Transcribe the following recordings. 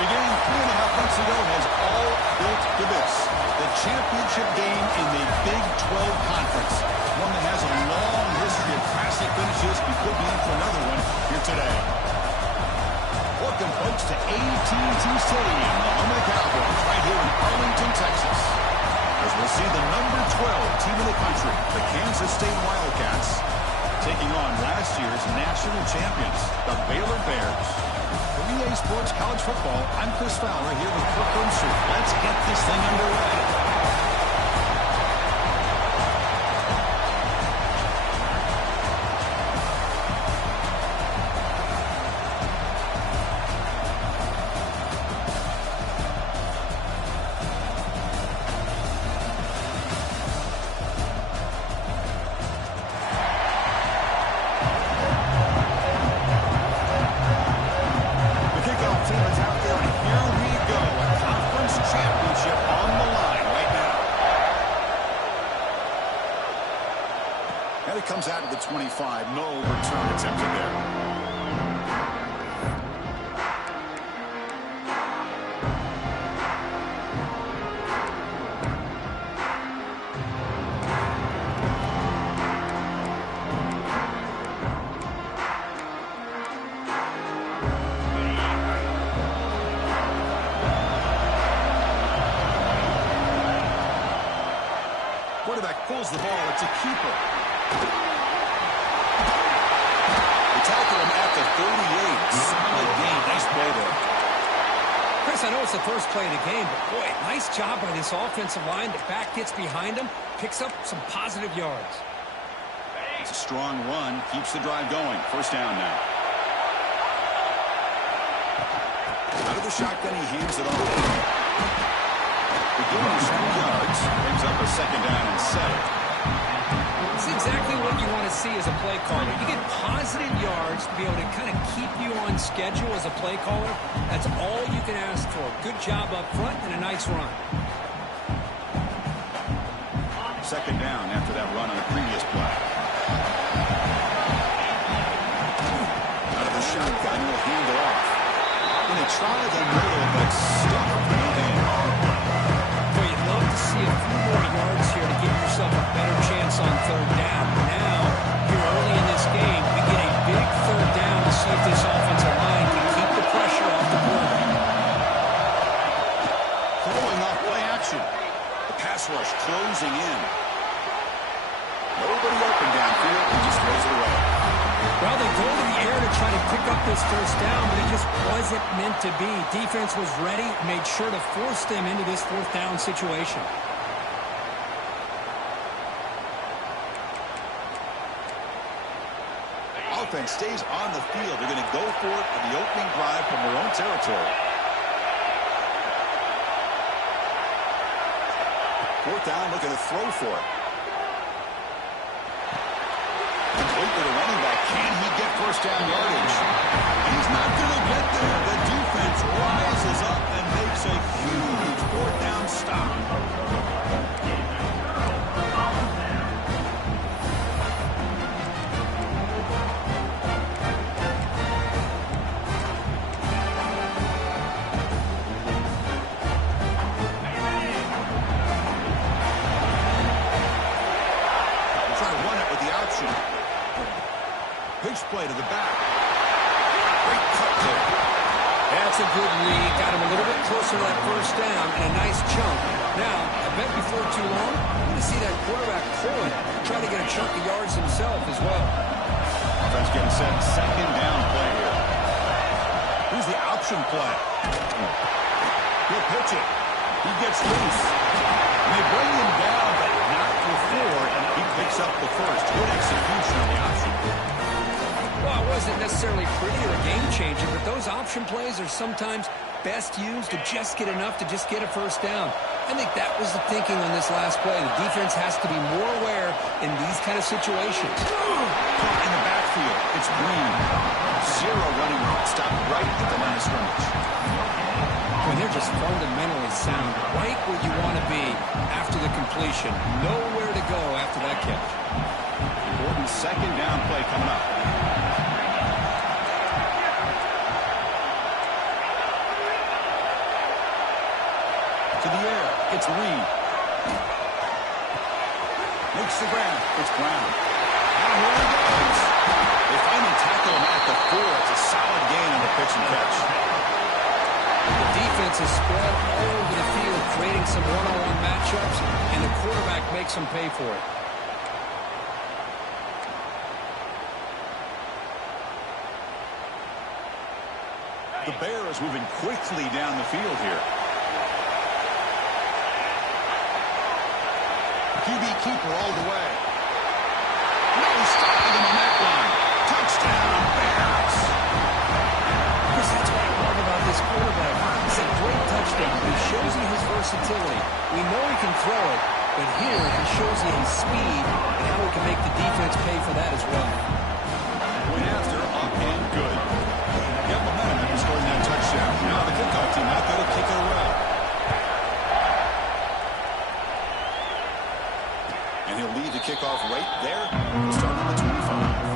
began 3.5 months ago has all built to this. The championship game in the Big 12 Conference. One that has a long history of classic finishes and could be in for another one here today. Welcome, folks, to AT&T Stadium, the home of the Cowboys, right here in Arlington, Texas. As we'll see the number 12 team in the country, the Kansas State Wildcats, taking on last year's national champions, the Baylor Bears. For EA Sports College Football, I'm Chris Fowler here with Kirk Herbstreit. Let's get this thing underway. Comes out of the 25. No return attempted there. Quarterback pulls the ball. It's a keeper. At the 38. Solid game. Nice play there. Chris, I know it's the first play of the game, but boy, nice job by this offensive line. The back gets behind him, picks up some positive yards. It's a strong run. Keeps the drive going. First down now. Out of the shotgun, he hands it off. The game is 2 yards. Brings up a second down and 7. It's exactly what you want to see as a play caller. You get positive yards to be able to kind of keep you on schedule as a play caller. That's all you can ask for. Good job up front and a nice run. Second down after that run on the previous play. Out of the shotgun, will hand it off. When they try the middle, but stuck for no gain. Boy, you'd love to see a few more yards here to give yourself a better chance on third down. Now, here early in this game, we get a big third down to see if this offensive line can keep the pressure off the quarterback. Throwing off play action. The pass rush closing in. Nobody open downfield. He just throws it away. Well, they go to the air to try to pick up this first down, but it just wasn't meant to be. Defense was ready, made sure to force them into this fourth down situation. Offense stays on the field. They're going to go for it on the opening drive from their own territory. Fourth down, looking to throw for it. Complete to the running back. Can he get first down yardage? He's not going to get there. The defense rises up and makes a huge fourth down stop. Pitch play to the back. Great cut there. That's a good read. Got him a little bit closer to that first down and a nice chunk. Now, I bet before too long, I'm going to see that quarterback pull it, try to get a chunk of yards himself as well. Offense getting set. Second down play here. Here's the option play. He'll pitch it. He gets loose. And they bring him down, but not for 4, and he picks up the first. Good execution on the option. Well, it wasn't necessarily pretty or a game changer, but those option plays are sometimes best used to just get enough to just get a first down. I think that was the thinking on this last play. The defense has to be more aware in these kind of situations. Caught in the backfield. It's Green. 0 running room. Stopped right at the line of scrimmage. When they're just fundamentally sound, right where you want to be after the completion. Nowhere to go after that catch. Important second down play coming up. 3. Makes the grab. It's Brown. Now here he goes. They finally tackle him at the 4. It's a solid gain on the pitch and catch. The defense is spread all over the field, creating some one-on-one matchups, and the quarterback makes them pay for it. The Bears moving quickly down the field here. QB keeper all the way. No stopping him on that one. Touchdown, Bears. Chris, that's what I love about this quarterback. It's a great touchdown. He shows you his versatility. We know he can throw it, but here he shows you his speed and how he can make the defense pay for that as well. Point after, up and good. Got momentum after scoring that touchdown. Now the kickoff team out there to kick it away. And he'll lead the kickoff right there. We'll start on the 25.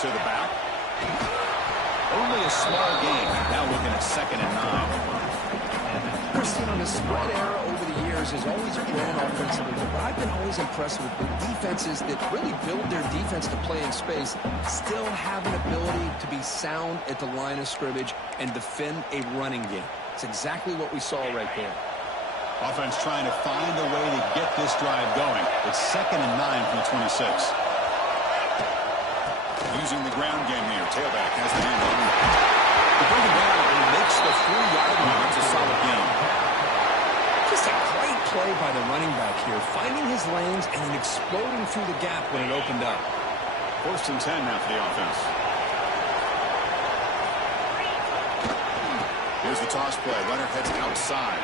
To the back. Only a small gain. Now looking at 2nd and 9. Christian, on the spread era over the years has always grown offensively, but I've been always impressed with the defenses that really build their defense to play in space, still have an ability to be sound at the line of scrimmage and defend a running game. It's exactly what we saw right there. Offense trying to find a way to get this drive going. It's 2nd and 9 from the 26. Using the ground game here. Tailback has the handle. To bring it down, and he makes the 3-yard line. It's a solid game. Just a great play by the running back here, finding his lanes and then exploding through the gap when it opened up. 1st and 10 now for the offense. Here's the toss play. Leonard heads outside.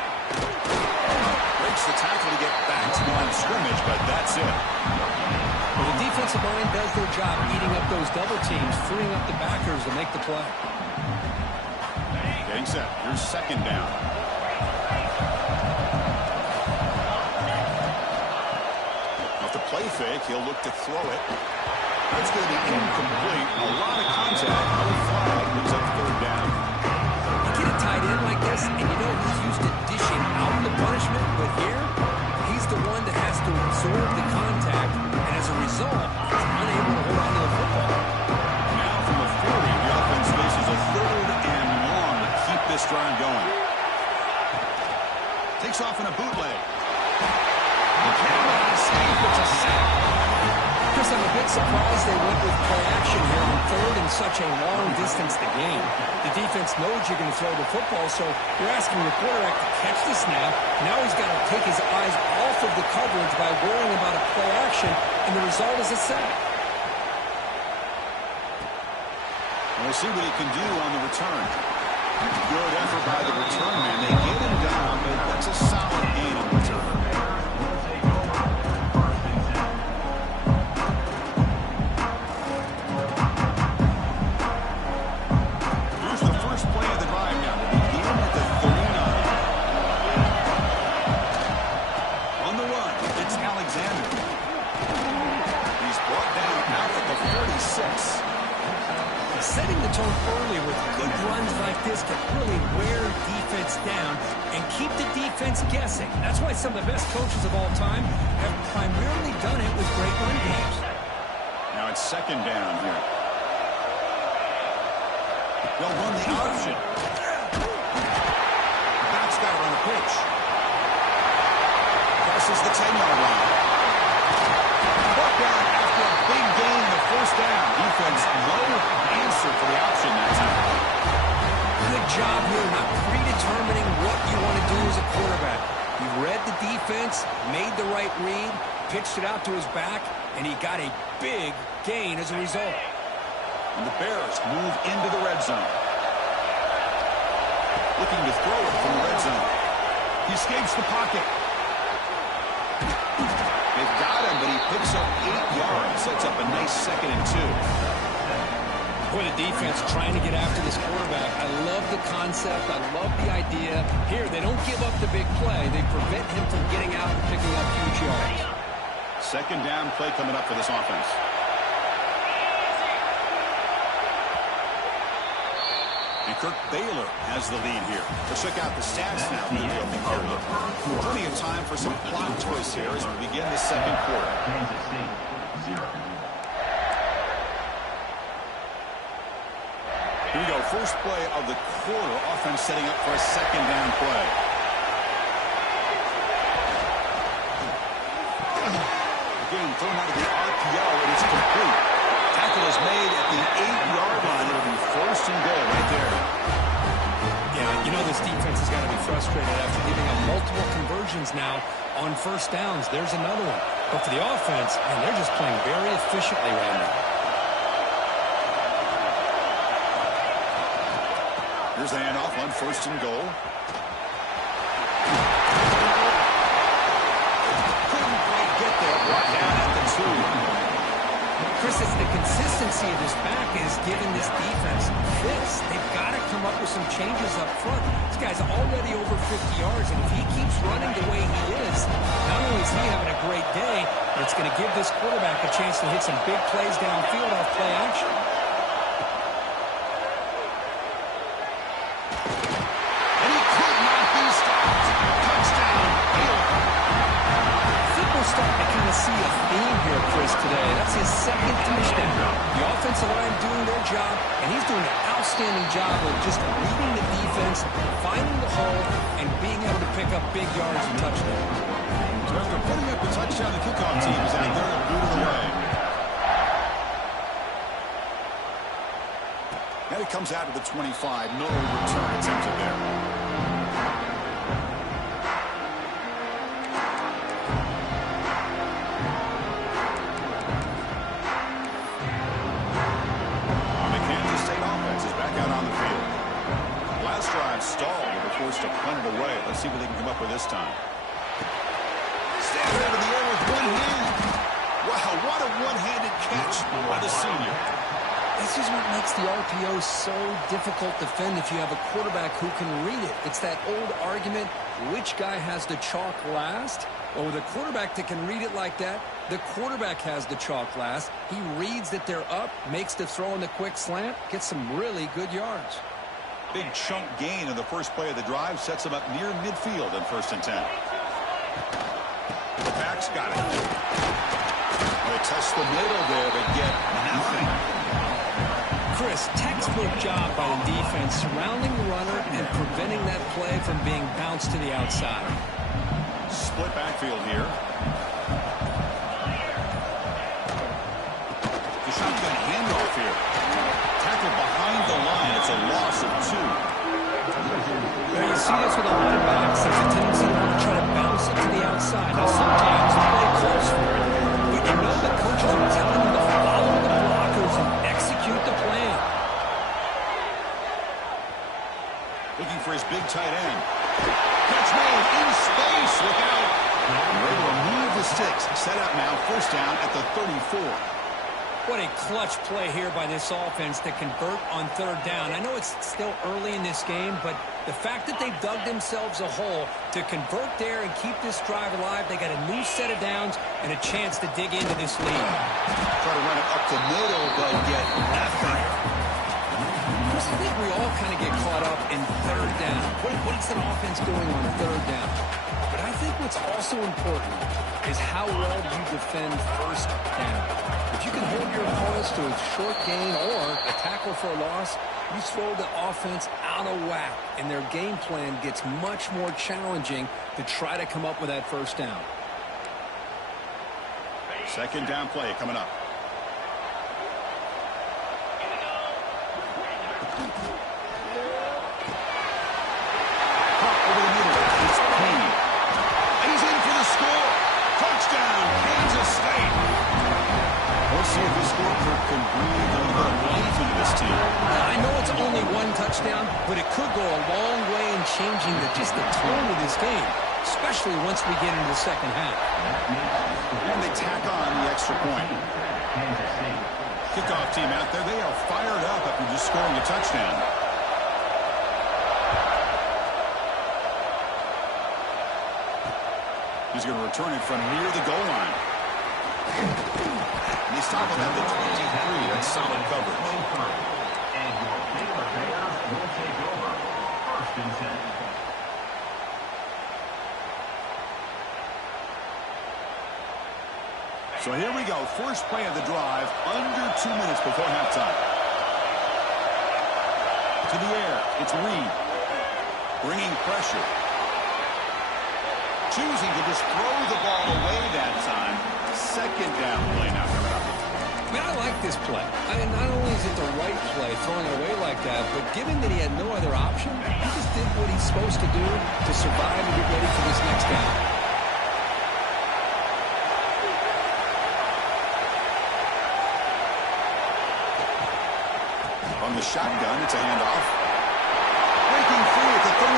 Breaks the tackle to get back to the line of scrimmage, but that's it. Well, the defensive line does their job eating up those double teams, freeing up the backers to make the play. Getting set. Here's 2nd down. Off the play fake, he'll look to throw it. That's going to be incomplete. A lot of contact. No flag. Brings up 3rd down. You get a tight end like this, and you know he's used to dishing out the punishment, but here, he's the one that has to absorb the contact, and as a result, he's unable to hold on to the football. Now from the 40, the offense faces a 3rd and long to keep this drive going. Takes off in a bootleg. The camera escape. It's a sack. Chris, I'm a bit surprised they went with play action here on 3rd and such a long distance to gain. The defense knows you're going to throw the football, so you're asking your quarterback to catch the snap. Now he's got to take his eyes off of the coverage by worrying about a play action, and the result is a sack. We'll see what he can do on the return. Good effort by the return man. They get him down, but that's a solid gain on return. Here's the first play of the drive now. Begin at the 39. On the run, it's Alexander. He's brought down out at the 46. Setting the tone early with good runs like this can really wear defense down and keep the defense guessing. That's why some of the best coaches of all time have primarily done it with great run games. Now it's 2nd down here. They'll run the option. Back's got it on the pitch. Crosses the 10-yard line. Brought down after a big gain in the 1st down. Defense no answer for the option that time. Good job here, not predetermining what you want to do as a quarterback. You read the defense, made the right read, pitched it out to his back, and he got a big gain as a result. And the Bears move into the red zone. Looking to throw it from the red zone. He escapes the pocket. They've got him, but he picks up 8 yards. Sets up a nice 2nd and 2. Boy, the defense trying to get after this quarterback. I love the concept. I love the idea. Here, they don't give up the big play. They prevent him from getting out and picking up huge yards. Second down play coming up for this offense. And Kirk Baylor has the lead here. Let's check out the stats now through the opening period. Plenty of time for some plot twists here as we begin the second quarter. Here we go. First play of the quarter. Offense setting up for a second down play. Again, thrown out of the RPO, and it's complete. Tackle is made at the 8-yard line. It'll be first and goal right there. Yeah, you know this defense has got to be frustrated after giving up multiple conversions now on first downs. There's another one. But for the offense, man, they're just playing very efficiently right now. Here's the handoff on first and goal. Couldn't quite get there. Brought down at the 2. Chris, it's the consistency of this back is giving this defense fits. They've got to come up with some changes up front. This guy's already over 50 yards, and if he keeps running the way he is, not only is he having a great day, but it's going to give this quarterback a chance to hit some big plays downfield off play action. And he could not be stopped. Touchdown, Baylor. I think we're starting to kind of see a theme here, Chris, today. That's his second touchdown. The offensive line doing their job, and he's doing an outstanding job of just reading the defense, finding the hole, and being able to pick up big yards and touchdowns. So after putting up the touchdown, the kickoff team is out there to boot it away. Now he comes out to the 25. No return attempted there. Stalled and were forced to punt it away. Let's see what they can come up with this time. Standing out of the air with one hand. Wow, what a one-handed catch by the senior. This is what makes the RPO so difficult to defend if you have a quarterback who can read it. It's that old argument, which guy has the chalk last? Well, with a quarterback that can read it like that, the quarterback has the chalk last. He reads that they're up, makes the throw in the quick slant, gets some really good yards. Big chunk gain in the first play of the drive sets him up near midfield in 1st and 10. The back's got it. They test the middle there, but get nothing. Chris, textbook job by the defense surrounding the runner and preventing that play from being bounced to the outside. Split backfield here. The shotgun handoff here. Tackle behind the line. It's a loss of 2. Now you see this with a lot of backs. There's a tendency to want to try to bounce it to the outside. Now sometimes they play close for it, but you know the coaches are telling them to follow the blockers and execute the plan. Looking for his big tight end. Catch made in space. Look out. They're able to move the sticks. Set up now. First down at the 34. What a clutch play here by this offense to convert on 3rd down. I know it's still early in this game, but the fact that they've dug themselves a hole to convert there and keep this drive alive, they got a new set of downs and a chance to dig into this lead. Try to run it up the middle, but get nothing. Chris, I think we all kind of get caught up in 3rd down. What's an offense doing on 3rd down? But I think what's also important is how well you defend 1st down. If you can hold your opponents to a short gain or a tackle for a loss, you throw the offense out of whack, and their game plan gets much more challenging to try to come up with that 1st down. Second down play coming up. Over the middle, it's Payne. He's in for the score. Touchdown, Kansas State. Let's see if this scoreboard can breathe a little bit of life into this team. I know it's only one touchdown, but it could go a long way in changing just the tone of this game, especially once we get into the second half. And they tack on the extra point. Kickoff team out there, they are fired up after just scoring a touchdown. He's going to return it from near the goal line. And they stop him at the 23. That's solid coverage. And your Baylor Bears will take over. First and 10. So here we go. First play of the drive, under 2 minutes before halftime. To the air, it's Reed. Bringing pressure. Choosing to just throw the ball away that time. Second down play now coming up. Man, I like this play. I mean, not only is it the right play, throwing it away like that, but given that he had no other option, he just did what he's supposed to do to survive and get ready for this next down. On the shotgun, it's a handoff. Breaking free at the 35.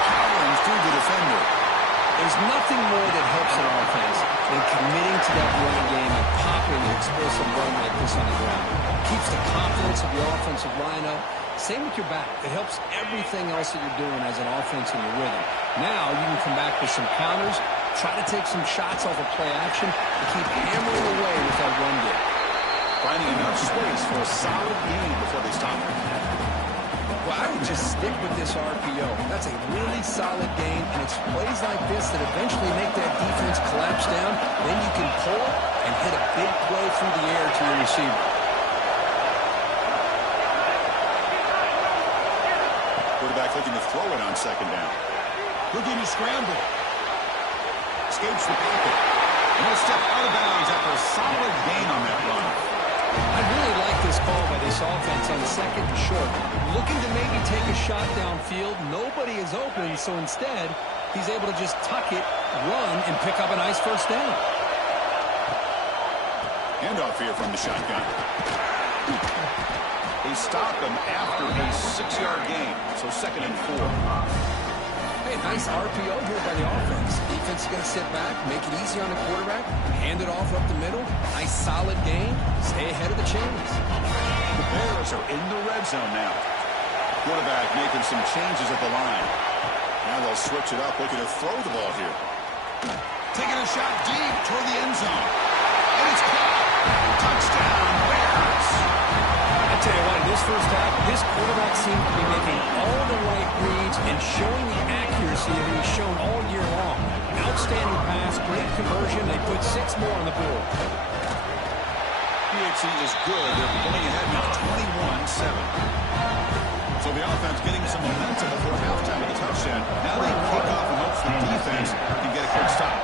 Powering through the defender. There's nothing more that helps an offense than committing to that running game and popping an explosive run like this on the ground. Keeps the confidence of the offensive line up. Same with your back. It helps everything else that you're doing as an offense in your rhythm. Now you can come back with some counters, try to take some shots off of play action, and keep hammering away with that run game. Finding enough space for a solid gain before they stop it. Well, I would just stick with this RPO. That's a really solid game, and it's plays like this that eventually make that defense collapse down. Then you can pull it and hit a big play through the air to your receiver. Quarterback looking to throw it on second down. Looking to scramble. Escapes the pocket. And he'll step out of bounds after a solid gain on that run. I really like this call by this offense on second and short. Looking to maybe take a shot downfield. Nobody is open, so instead, he's able to just tuck it, run, and pick up a nice first down. Handoff here from the shotgun. They stop him after a 6-yard gain, so second and 4. Hey, nice RPO here by the offense. Defense is going to sit back, make it easy on the quarterback, hand it off up the middle. Nice solid gain. Stay ahead of the chains. The Bears are in the red zone now. Quarterback making some changes at the line. Now they'll switch it up, looking to throw the ball here. Taking a shot deep toward the end zone. And it's caught. Touchdown, Bears. I tell you what, in this first half, this quarterback seemed to be making all the right reads and showing the accuracy that he's shown all year long. Outstanding pass, great conversion. They put 6 more on the board. PHC is good. They're pulling ahead now 21-7. So the offense getting some momentum before halftime with a touchdown. Now they kick off and hope the defense can get a quick stop.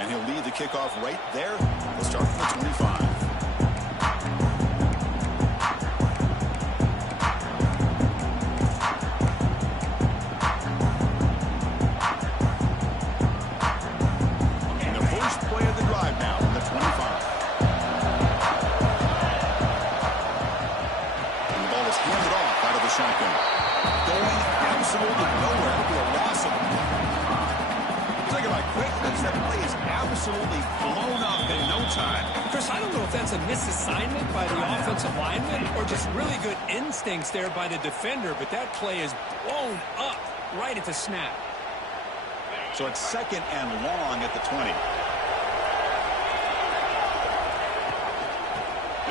And he'll lead the kickoff right there. They'll start from the 25. Absolutely blown up in no time. Chris, I don't know if that's a misassignment by the offensive lineman or just really good instincts there by the defender, but that play is blown up right at the snap. So it's second and long at the 20.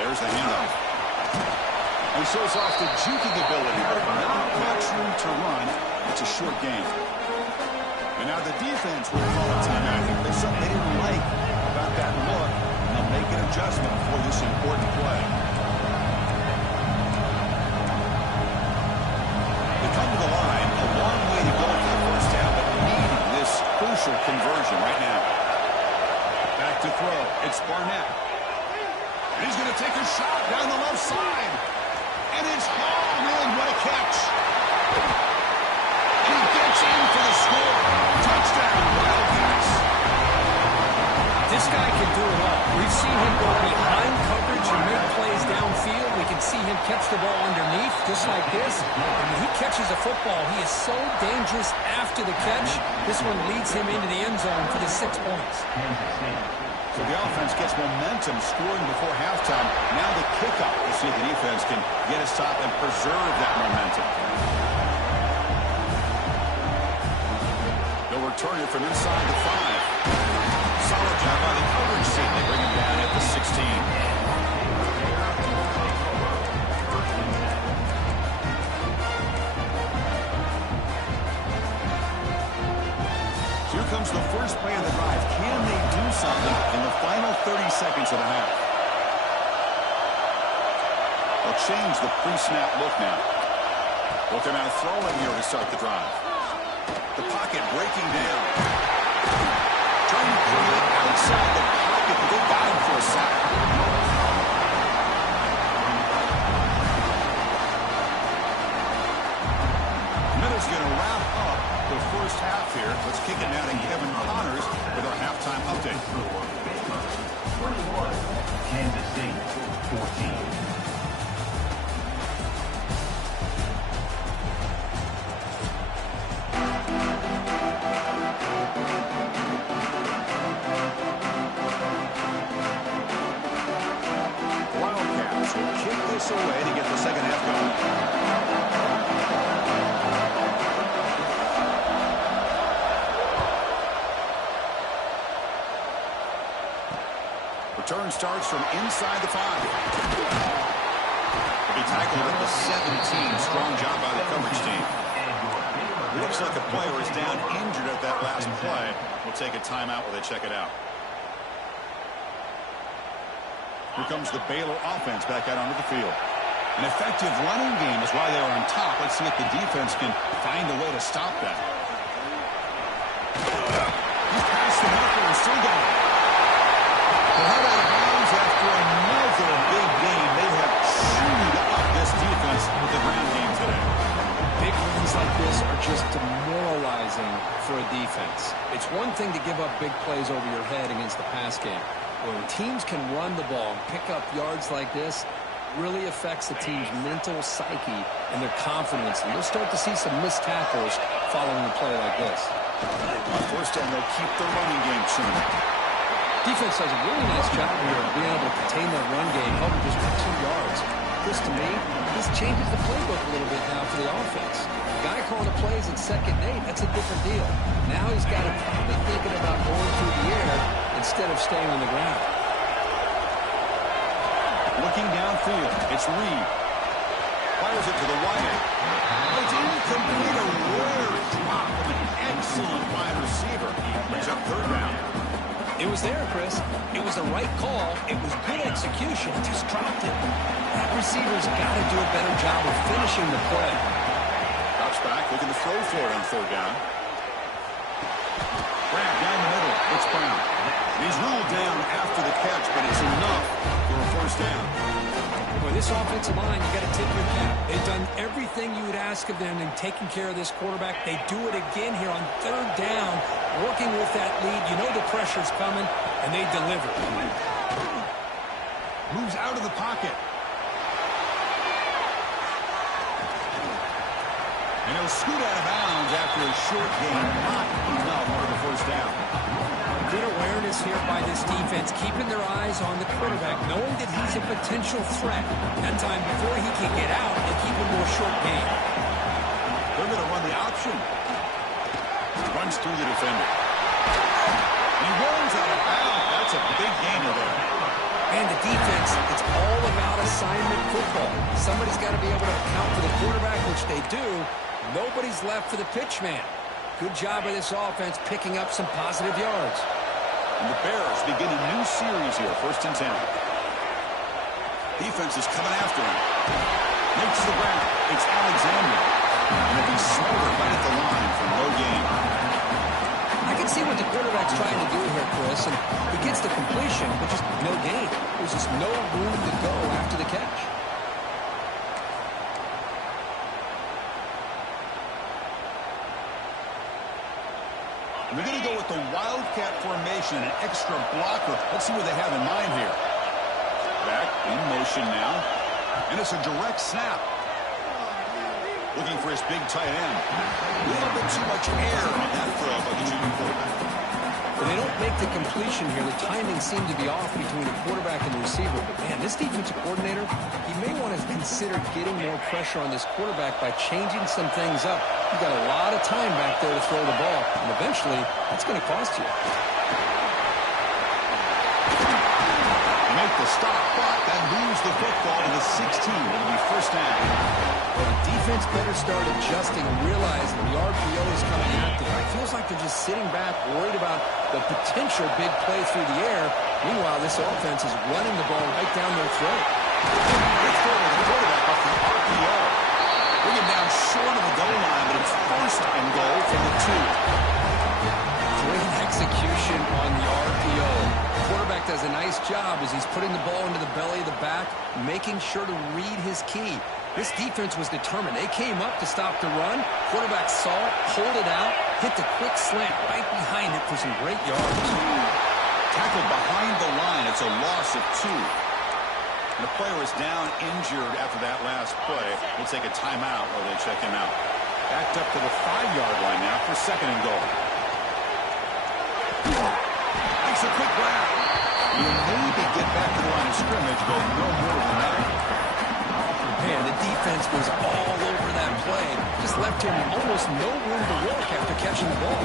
There's the handoff. He shows off the juking ability, but not much room to run. It's a short game. And now the defense will call a timeout. There's something they didn't like about that look. They'll make an adjustment for this important play. They come to the line. A long way to go for the first down, but need this crucial conversion right now. Back to throw. It's Barnett. And he's going to take a shot down the left side. And it's hauled in. What a catch. He gets in for the score. Touchdown, Wildcats. This guy can do it all. We've seen him go behind coverage and make plays downfield. We can see him catch the ball underneath, just like this. And when he catches a football, he is so dangerous after the catch. This one leads him into the end zone for the 6 points. So the offense gets momentum scoring before halftime. Now the kickoff to see if the defense can get a stop and preserve that momentum. They'll return it from inside the 5. Solid job by the coverage team. They bring him down at the 16. Here comes the first play of the drive. Can they do something in the final 30 seconds of the half? They'll change the pre-snap look now. But they're now throwing here to start the drive. The pocket breaking down. Trying to create outside the pocket, but they got him for a sack. Miller's going to wrap up the first half here. Let's kick it now to Kevin Connors with our halftime update. 21, Kansas City, 14. Wildcats will kick this away to get the second half going. Return starts from inside the 5. He'll be tackled at the 17. Strong job by the coverage team. Looks like a player is down injured at that last play. We'll take a timeout while they check it out. Here comes the Baylor offense back out onto the field. An effective running game is why they are on top. Let's see if the defense can find a way to stop that. He's passed the marker and still got it. They're out of bounds after another big game. They have chewed up this defense with the ground game today. Big runs like this are just demoralizing for a defense. It's one thing to give up big plays over your head against the pass game. When teams can run the ball and pick up yards like this, really affects the team's mental psyche and their confidence. And you'll start to see some missed tackles following a play like this. On first down, they'll keep the running game trimmed. Defense does a really nice job here of being able to contain that run game, helping just for 2 yards. This, to me, this changes the playbook a little bit now for the offense. The guy calling the plays at 2nd and 8, that's a different deal. Now he's got to probably thinking about going through the air instead of staying on the ground. Looking downfield, it's Reed. Fires it to the wide. It's incomplete, a rare drop of an excellent wide receiver. Brings up 3rd down. It was there, Chris. It was the right call. It was good execution. Just dropped it. That receiver's got to do a better job of finishing the play. Drops back, looking to throw for it on 3rd down. Grab down the middle. It's Brown. He's ruled down after the catch, but it's enough for a 1st down. Boy, this offensive line, you got to tip your cap. They've done everything you would ask of them in taking care of this quarterback. They do it again here on 3rd down, working with that lead. You know the pressure's coming, and they deliver. Moves out of the pocket. And he'll scoot out of bounds after a short gain. Not enough for the 1st down. Good awareness here by this defense, keeping their eyes on the quarterback, knowing that he's a potential threat. That time before he can get out and keep him to a short gain. They're going to run the option. Runs through the defender. He rolls out of bounds. That's a big gainer there. And the defense, it's all about assignment football. Somebody's got to be able to account for the quarterback, which they do. Nobody's left for the pitch man. Good job by this offense picking up some positive yards. And the Bears begin a new series here, 1st and 10. Defense is coming after him. Makes the ground. It's Alexander. And he'll be smothered right at the line for no gain. I can see what the quarterback's trying to do here, Chris, and he gets the completion, but just no gain. There's just no room to go after the catch. We're going to go with the Wildcat formation, an extra blocker. Let's see what they have in mind here. Back in motion now. And it's a direct snap. Looking for his big tight end. A little bit too much air on that throw by the junior quarterback. When they don't make the completion here, the timing seemed to be off between the quarterback and the receiver. But, man, this defensive coordinator, he may want to consider getting more pressure on this quarterback by changing some things up. You've got a lot of time back there to throw the ball, and eventually that's going to cost you. Make the stop, but that moves the football to the 16. It'll be first down. Well, the defense better start adjusting and realizing the RPO is coming at them. It feels like they're just sitting back, worried about the potential big play through the air. Meanwhile, this offense is running the ball right down their throat. Good throw to the quarterback off the RPO. Bring him down short of the goal line, but it's first and goal from the 2. Great execution on the RPO. The quarterback does a nice job as he's putting the ball into the belly of the back, making sure to read his key. This defense was determined. They came up to stop the run. Quarterback saw it, pulled it out, hit the quick slant right behind it for some great yards. Tackled behind the line. It's a loss of 2. And the player is down injured after that last play. We'll take a timeout while they check him out. Backed up to the 5-yard line now for second and goal. Makes a quick grab. You maybe get back to the line of scrimmage, but no more than that. Man, the defense was all over that play. Just left him almost no room to walk after catching the ball.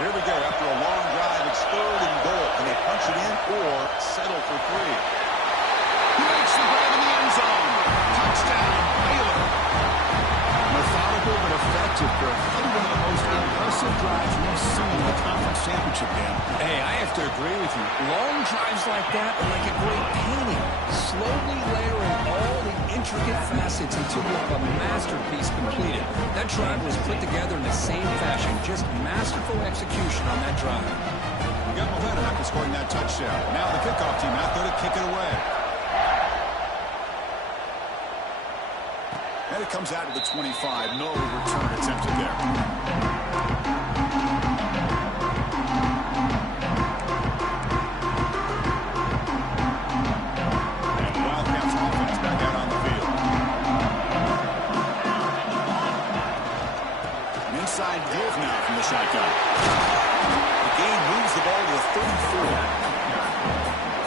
Here we go. After a long drive, it's third and goal. Can they punch it in or settle for 3? He makes the grab in the end zone. Touchdown, Baylor. Methodical but effective for probably one of the most impressive drives we've seen in the conference championship game. Hey, I have to agree with you. Long drives like that are like a great painting. Slowly layering all the intricate facets until you have a masterpiece completed. That drive was put together in the same fashion. Just masterful execution on that drive. We got momentum after scoring that touchdown. Now the kickoff team out there to kick it away. And it comes out to the 25. No return attempted there. And the Wildcats offense back out on the field. An inside give now from the shotgun. The game moves the ball to the 34.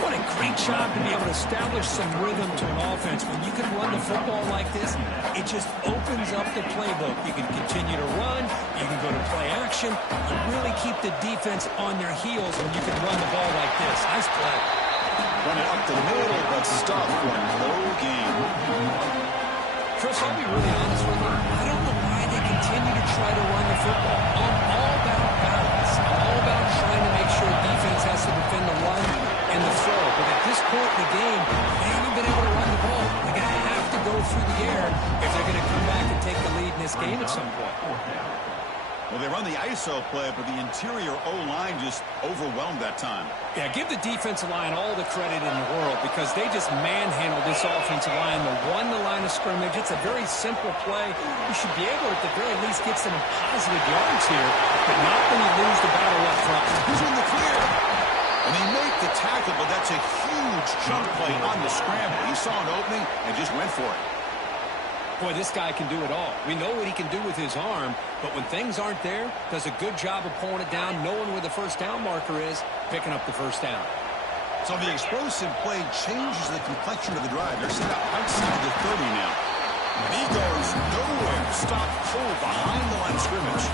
What a great job to be able to establish some rhythm to an offense. When you can run the football like this, it just opens up the playbook. You can continue to run. You can go to play action. You really keep the defense on their heels when you can run the ball like this. Nice play. Run it up the middle, but stop for no gain. Chris, I'll be really honest with you. I don't know why they continue to try to run the football. I'm all about balance. I'm all about trying to make sure defense has to defend the run and the throw. But at this point in the game, they haven't been able to run the ball. They're going to have to go through the air if they're going to come back and take the lead in this game at some point. Well, they run the ISO play, but the interior O-line just overwhelmed that time. Yeah, give the defensive line all the credit in the world because they just manhandled this offensive line. They won the line of scrimmage. It's a very simple play. You should be able to, at the very least, get some positive yards here, but not when you lose the battle up front. Who's in the clear? And they make the tackle, but that's a huge chunk play on the scramble. He saw an opening and just went for it. Boy, this guy can do it all. We know what he can do with his arm, but when things aren't there, does a good job of pulling it down, knowing where the first down marker is, picking up the first down. So the explosive play changes the complexion of the drive. They're set up outside the 30 now. And he goes nowhere. Stop full behind the line of scrimmage.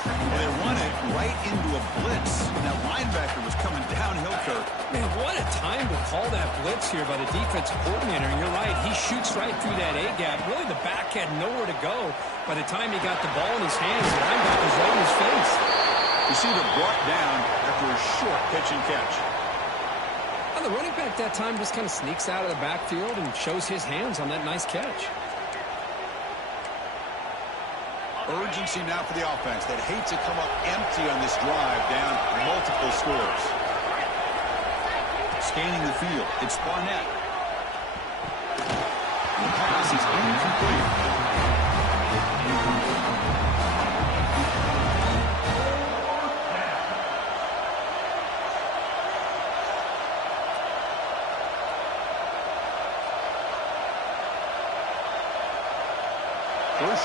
And they run it right into a blitz. And that linebacker was coming downhill, Kirk. Man, what a time to call that blitz here by the defensive coordinator. And you're right, he shoots right through that A-gap. Really, the back had nowhere to go. By the time he got the ball in his hands, the linebacker's right in his face. Receiver brought down after a short pitch and catch. And the running back that time just kind of sneaks out of the backfield and shows his hands on that nice catch. Urgency now for the offense. They'd hate to come up empty on this drive, down multiple scores. Scanning the field, it's Barnett. The pass is incomplete.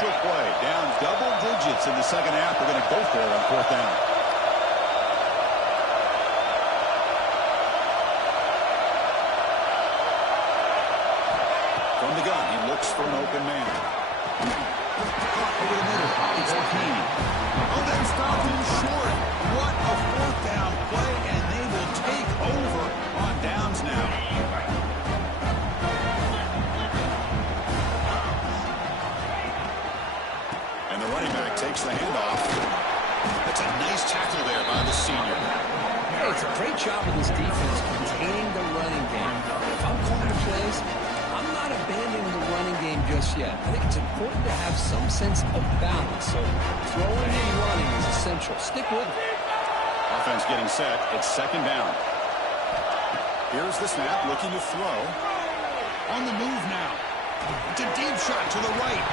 quick play. Down double digits in the second half. They're going to go for it on fourth down. From the gun, he looks for an open man. Over the middle, it's Key. Oh, they stopped him short. What a fourth down play, and they will take over on downs now. And the running back takes the handoff. That's a nice tackle there by the senior. Hey, it's a great job of this defense containing the running game. If I'm calling the plays, I'm not abandoning the running game just yet. I think it's important to have some sense of balance. So throwing and running is essential. Stick with it. Offense getting set. It's second down. Here's the snap, looking to throw. On the move now. It's a deep shot to the right.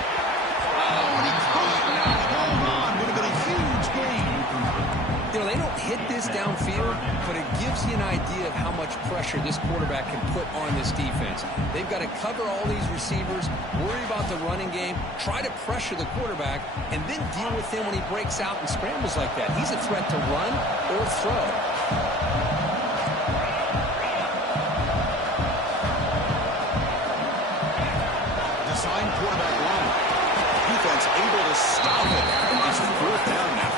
Oh, and he caught now. Hold on. Would have been a huge gain. You know, they don't hit this downfield, but it gives you an idea of how much pressure this quarterback can put on this defense. They've got to cover all these receivers, worry about the running game, try to pressure the quarterback, and then deal with him when he breaks out and scrambles like that. He's a threat to run or throw. Design quarterback run. Defense able to stop it. It's fourth down now.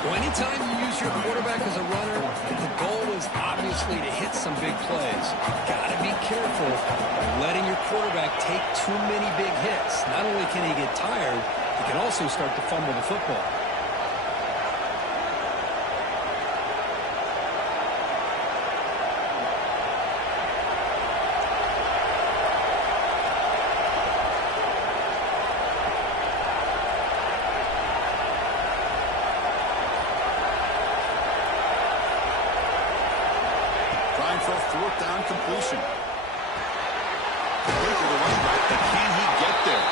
Well, anytime you use your quarterback as a runner, the goal is obviously to hit some big plays. You've got to be careful of letting your quarterback take too many big hits. Not only can he get tired, he can also start to fumble the football. For a fourth down completion. Baker, the running back, but can he get there?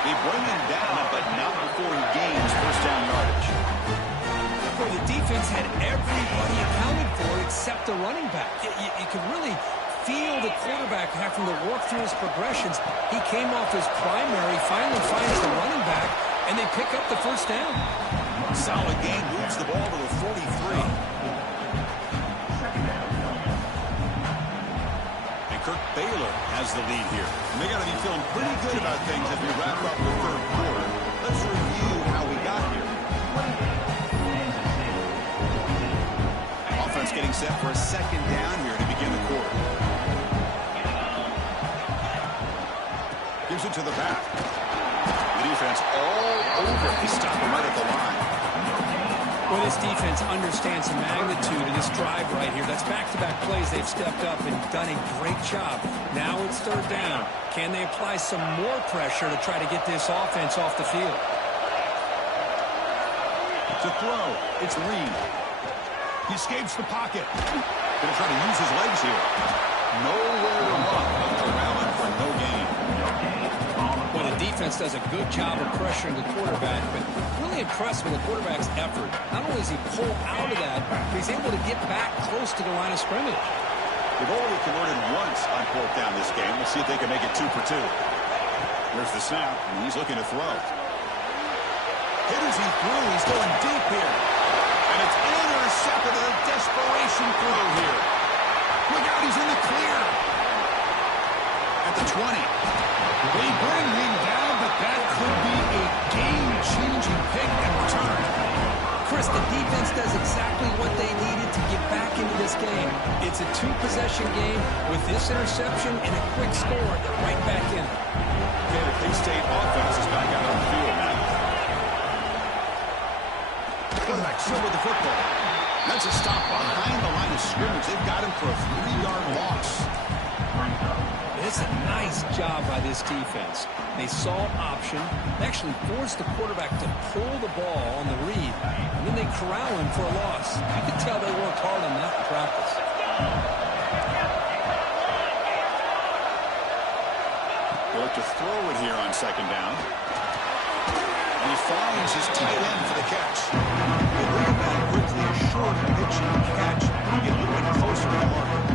They bring him down, but not before he gains first down yardage. Well, the defense had everybody accounted for except the running back. You could really feel the quarterback having to work through his progressions. He came off his primary, finally finds the running back, and they pick up the first down. Solid gain, moves the ball to the 43. Baylor has the lead here. And they got to be feeling pretty good about things as we wrap up the third quarter. Let's review how we got here. Offense getting set for a second down here to begin the quarter. Gives it to the back. The defense all over. They stop him right at the line. Well, this defense understands the magnitude of this drive right here. That's back-to-back plays. They've stepped up and done a great job. Now it's third down. Can they apply some more pressure to try to get this offense off the field? To throw, it's Reed. He escapes the pocket. Going to try to use his legs here. Nowhere to run. Corralling for no gain. Well, the defense does a good job of pressuring the quarterback, but really impressed with the quarterback's effort. Not only does he pull out of that, but he's able to get back close to the line of scrimmage. They've only converted once on fourth down this game. We'll see if they can make it 2 for 2. Here's the snap, and he's looking to throw. Hit as he threw. He's going deep here. And it's intercepted with a desperation throw here. Look out, he's in the clear. At the 20. They bring him down, but that could be a game-changing pick and return. Chris, the defense does exactly what they needed to get back into this game. It's a 2-possession game. With this interception and a quick score, they're right back in. Okay, the K-State offense is back out on the field now. Quarterback still with the football. That's a stop behind the line of scrimmage. They've got him for a 3-yard loss. It's a nice job by this defense. They saw an option. They actually forced the quarterback to pull the ball on the read, and then they corral him for a loss. You can tell they worked hard on that in practice. They look to throw it here on second down. And he finds his tight end for the catch. They bring it back quickly, a short pitch and catch. Get a little bit closer to the marker.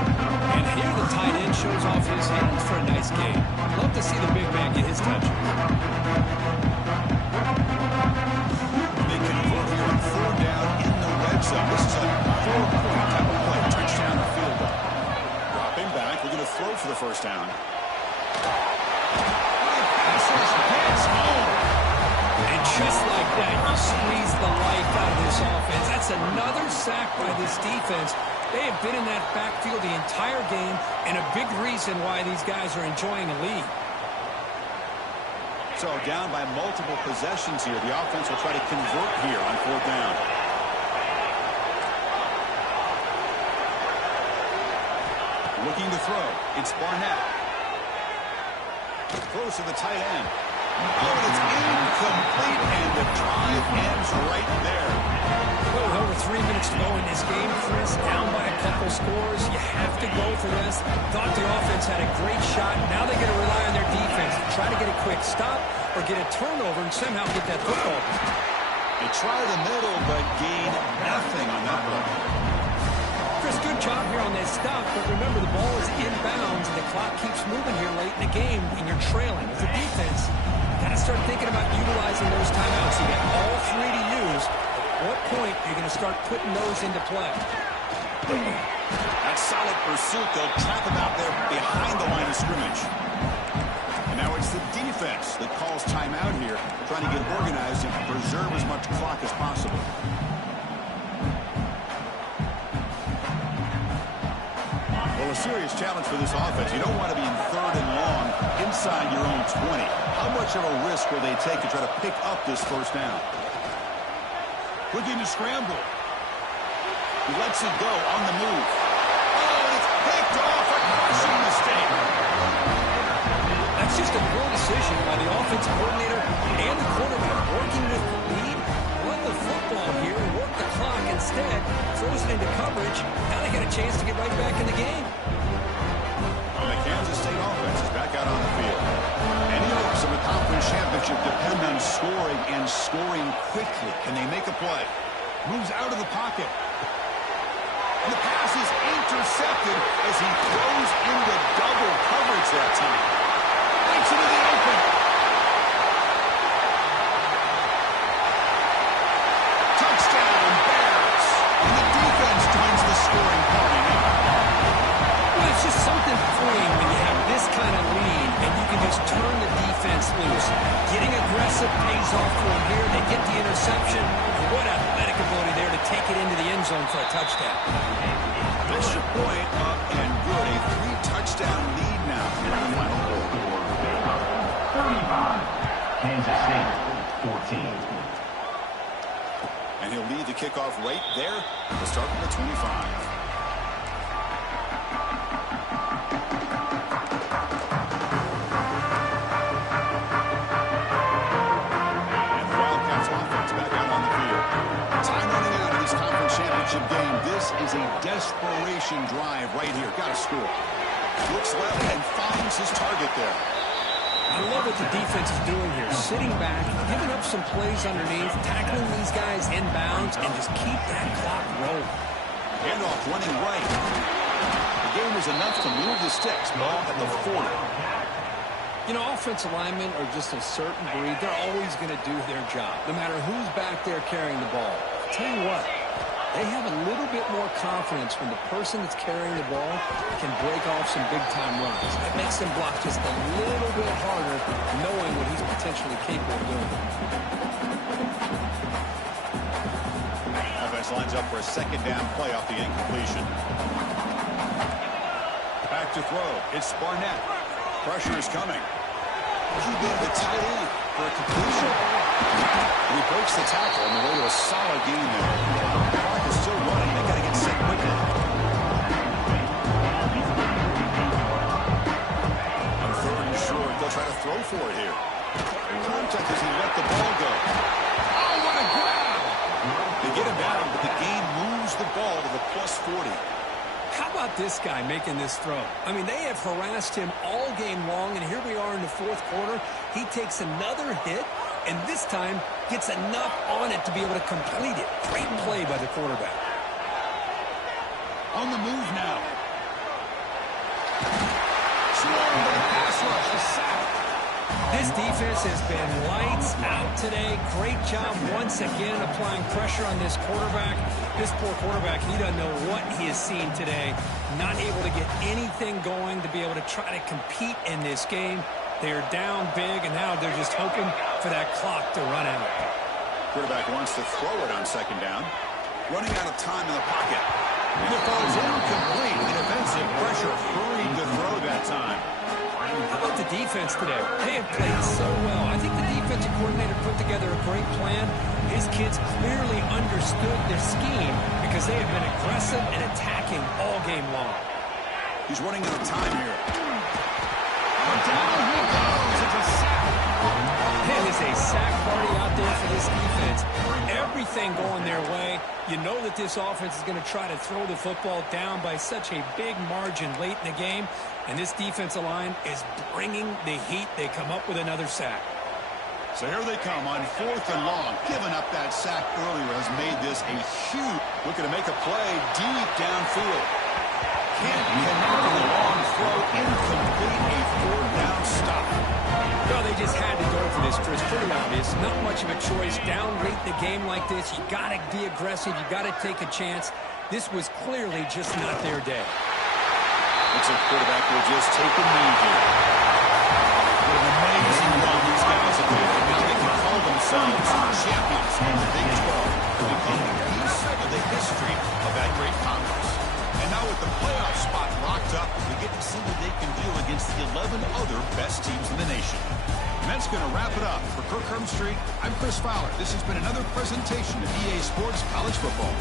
And here the tight end shows off his hands for a nice game. Love to see the big man get his touches. They convert here on 4th down in the red zone. This is a 4-point type of play, touchdown or field goal. Dropping back, we're going to throw for the first down. And just like that, you squeeze the life out of this offense. That's another sack by this defense. They have been in that backfield the entire game, and a big reason why these guys are enjoying a lead. So down by multiple possessions here. The offense will try to convert here on 4th down. Looking to throw. It's Barnett. Throws to the tight end. Oh, it's incomplete, and the drive ends right there. Well, over 3 minutes to go in this game, Chris. Down by a couple scores. You have to go for this. Thought the offense had a great shot. Now they got to rely on their defense to try to get a quick stop or get a turnover and somehow get that football. They try the middle, but gain nothing on that one. Chris, good job here on that stop, but remember the ball is inbounds and the clock keeps moving here late in the game and you're trailing. As a defense, you got to start thinking about utilizing those timeouts. You got all 3 to use. At what point are you going to start putting those into play? That solid pursuit, they'll trap him out there behind the line of scrimmage. And now it's the defense that calls timeout here, trying to get organized and preserve as much clock as possible. Well, a serious challenge for this offense. You don't want to be in 3rd and long inside your own 20. How much of a risk will they take to try to pick up this first down? Looking to scramble. He lets it go on the move. Oh, it's picked off. A crushing mistake. That's just a poor decision by the offensive coordinator and the quarterback working with the lead. Run the football here and work the clock instead. Throws it into coverage. Now they got a chance to get right back in the game. And the Kansas State offense is back out on the field. Any hopes of a conference championship depend on scoring and scoring quickly. Can they make a play? Moves out of the pocket. And the pass is intercepted as he throws into double coverage that time. Right into the open. Touchdown, Bears. And the defense joins the scoring party now. Well, it's just something freeing when you have this kind of lead and you can just turn the defense loose. Getting aggressive pays off for them here. They get the interception. What athletic ability there to take it into the end zone for a touchdown. Extra point up and good. A 3-touchdown lead now here in the final quarter. 35. Kansas State, 14. And he'll lead the kickoff right there to start from the 25. Game. This is a desperation drive right here. Got to score. Looks left and finds his target there. I love what the defense is doing here. Sitting back, giving up some plays underneath, tackling these guys inbounds, and just keep that clock rolling. Handoff running right. The game is enough to move the sticks. Ball at the 40. You know, offensive linemen are just a certain breed. They're always going to do their job, no matter who's back there carrying the ball. I'll tell you what. They have a little bit more confidence when the person that's carrying the ball can break off some big-time runs. It makes them block just a little bit harder, knowing what he's potentially capable of doing. Offense lines up for a 2nd down play off the incompletion. Back to throw. It's Barnett. Pressure is coming. He beat the tight end for a completion. And he breaks the tackle on the way to a solid game there. The clock is still running. They got to get set quickly. On 3rd and short, they'll try to throw for it here. Contact as he let the ball go. Oh, what a grab! They get him down, but the game moves the ball to the +40. How about this guy making this throw? I mean, they have harassed him all game long, and here we are in the 4th quarter. He takes another hit, and this time gets enough on it to be able to complete it. Great play by the quarterback. On the move now. Slow the pass rush, a sack. This defense has been lights out today. Great job once again applying pressure on this quarterback. This poor quarterback, he doesn't know what he has seen today. Not able to get anything going to be able to try to compete in this game. They're down big, and now they're just hoping for that clock to run out. Quarterback wants to throw it on second down. Running out of time in the pocket. And it falls incomplete. The defensive pressure hurried to throw that time. How about the defense today? They have played so well. I think the defensive coordinator put together a great plan. His kids clearly understood their scheme because they have been aggressive and attacking all game long. He's running out of time here. Down he goes. It's a sack. It is a sack party out there for this defense. Everything going their way. You know that this offense is going to try to throw the football down by such a big margin late in the game. And this defensive line is bringing the heat. They come up with another sack. So here they come on 4th and long. Giving up that sack earlier has made this a huge. Looking to make a play deep downfield. Can't connect with a long throw. Incomplete. A 4th down stop. Well, they just had to go for this, Chris. Pretty obvious. Not much of a choice. Down late in the game like this, you got to be aggressive. You got to take a chance. This was clearly just not their day. Looks like quarterback will just take a knee here. What an amazing run these guys have had. Now they can call themselves champions in the Big 12. Becoming a piece of the history of that great conference. And now with the playoff spot locked up, we get to see what they can do against the 11 other best teams in the nation. And that's going to wrap it up. For Kirk Street, I'm Chris Fowler. This has been another presentation of EA Sports College Football.